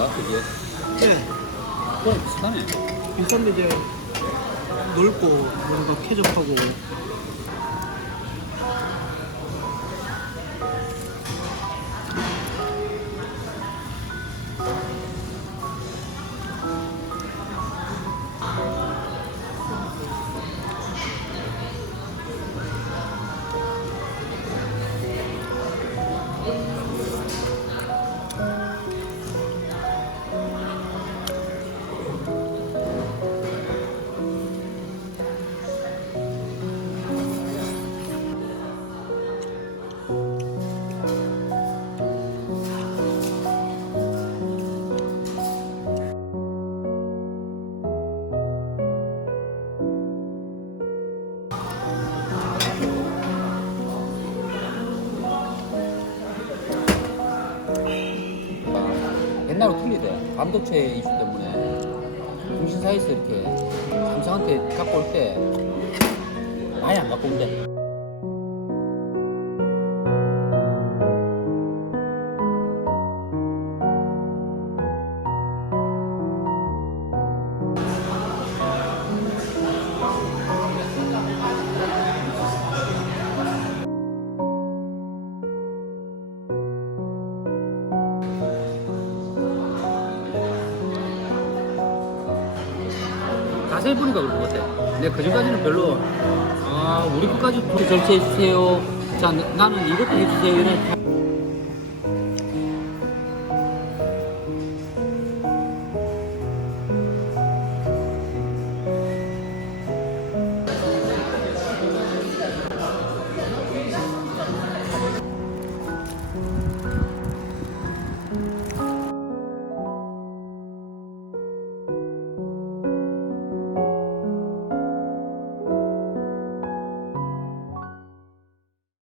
건가? 그게? 네. 그럼 비슷하네. 비싼데 이제 넓고 뭔가 쾌적하고. 옛날로 틀리대. 반도체 이슈 때문에 통신사에서 이렇게 삼성한테 갖고 올 때 많이 안 갖고 온대. 자세히 보니까 그럴 것 같아. 내가 그전까지는 별로 우리 것까지 절제해주세요. 자, 나는 이것도 해주세요. 이런